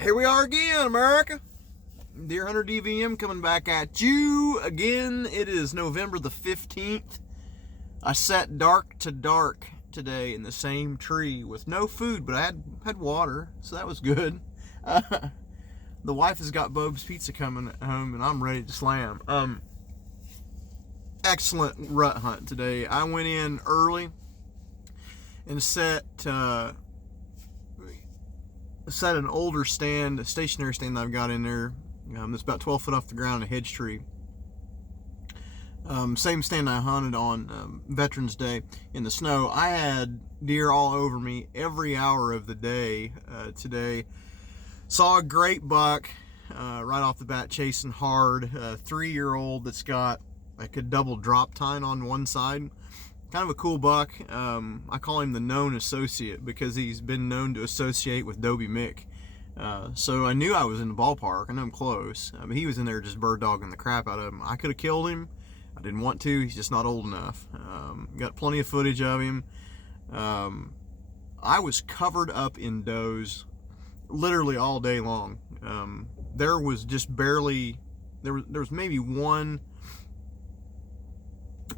Here we are again, America. Deer Hunter DVM coming back at you again. It is November the 15th. I sat dark to dark today in the same tree with no food, but I had water, so that was good. The wife has got Bob's Pizza coming home, and I'm ready to slam. Excellent rut hunt today. I went in early and set an older stand, a stationary stand that I've got in there. That's about 12 foot off the ground, a hedge tree. Same stand I hunted on Veterans Day in the snow. I had deer all over me every hour of the day today. Saw a great buck right off the bat, chasing hard. A 3-year-old that's got like a double drop tine on one side. Kind of a cool buck. I call him the known associate because he's been known to associate with Dobie Mick. So I knew I was in the ballpark. I know I'm close. He was in there just bird dogging the crap out of him. I could have killed him. I didn't want to. He's just not old enough. Got plenty of footage of him. I was covered up in does literally all day long. There was just barely, there was maybe one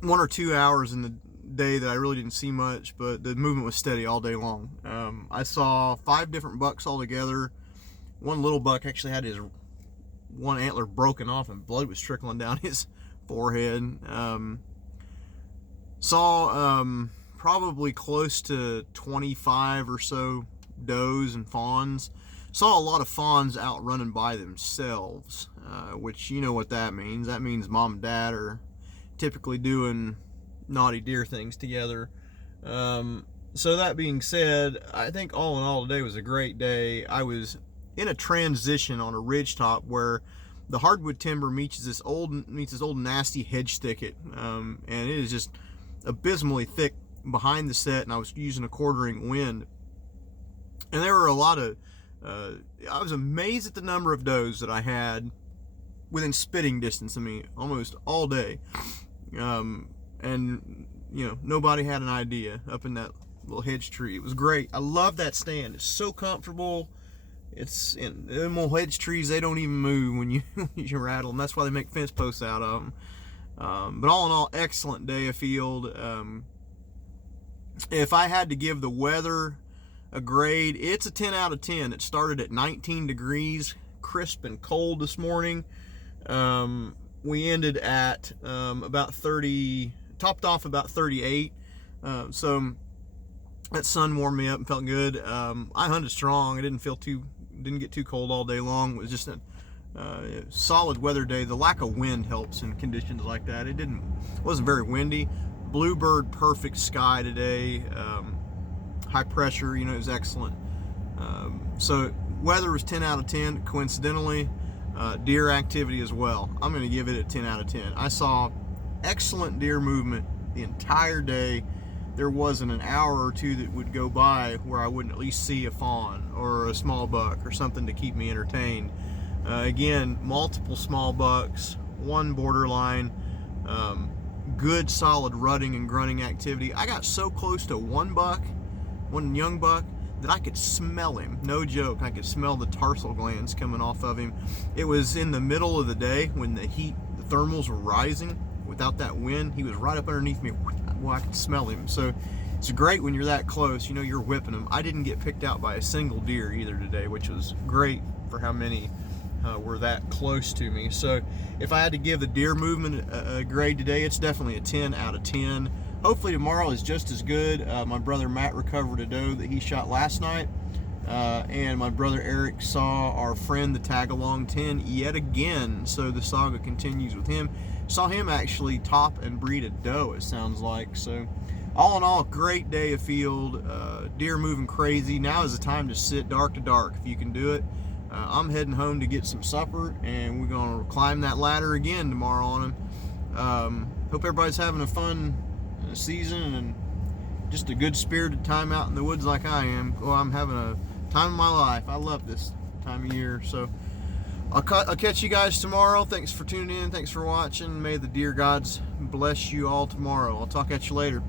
or 2 hours in the day that I really didn't see much, but the movement was steady all day long. I saw 5 different bucks all together. One little buck actually had his one antler broken off and blood was trickling down his forehead. Saw probably close to 25 or so does and fawns. Saw a lot of fawns out running by themselves, which you know what that means. That means mom and dad are typically doing naughty deer things together. So that being said, I think all in all today was a great day. I was in a transition on a ridge top where the hardwood timber meets this old nasty hedge thicket, and it is just abysmally thick behind the set, and I was using a quartering wind, and there were a lot of I was amazed at the number of does that I had within spitting distance of me almost all day. And you know, nobody had an idea up in that little hedge tree. It was great. I love that stand. It's so comfortable. It's in them old hedge trees. They don't even move when you rattle them. That's why they make fence posts out of them. But all in all, excellent day afield. If I had to give the weather a grade, it's a 10 out of 10. It started at 19 degrees, crisp and cold this morning. We ended at about 30, topped off about 38. So that sun warmed me up and felt good. I hunted strong. I didn't get too cold all day long. It was just a solid weather day. The lack of wind helps in conditions like that. It wasn't very windy. Bluebird perfect sky today. High pressure, it was excellent. So weather was 10 out of 10. Coincidentally, deer activity as well. I'm going to give it a 10 out of 10. I saw excellent deer movement the entire day. There wasn't an hour or two that would go by where I wouldn't at least see a fawn or a small buck or something to keep me entertained. Again, multiple small bucks, one borderline, good solid rutting and grunting activity. I got so close to one young buck, that I could smell him. No joke. I could smell the tarsal glands coming off of him. It was in the middle of the day when the thermals were rising. Without that wind, he was right up underneath me. Well, I could smell him. So it's great when you're that close. You're whipping them. I didn't get picked out by a single deer either today, which was great for how many were that close to me. So if I had to give the deer movement a grade today, it's definitely a 10 out of 10. Hopefully tomorrow is just as good. My brother Matt recovered a doe that he shot last night. And my brother Eric saw our friend the Tagalong 10 yet again. So the saga continues with him. Saw him actually top and breed a doe, it sounds like. So all in all, great day afield. Deer moving crazy. Now is the time to sit dark to dark if you can do it. I'm heading home to get some supper, and we're going to climb that ladder again tomorrow on him. Hope everybody's having a fun season and just a good spirited time out in the woods like I am. Well, I'm having a time of my life. I love this time of year. So I'll catch you guys tomorrow. Thanks for tuning in. Thanks for watching. May the deer gods bless you all tomorrow. I'll talk at you later.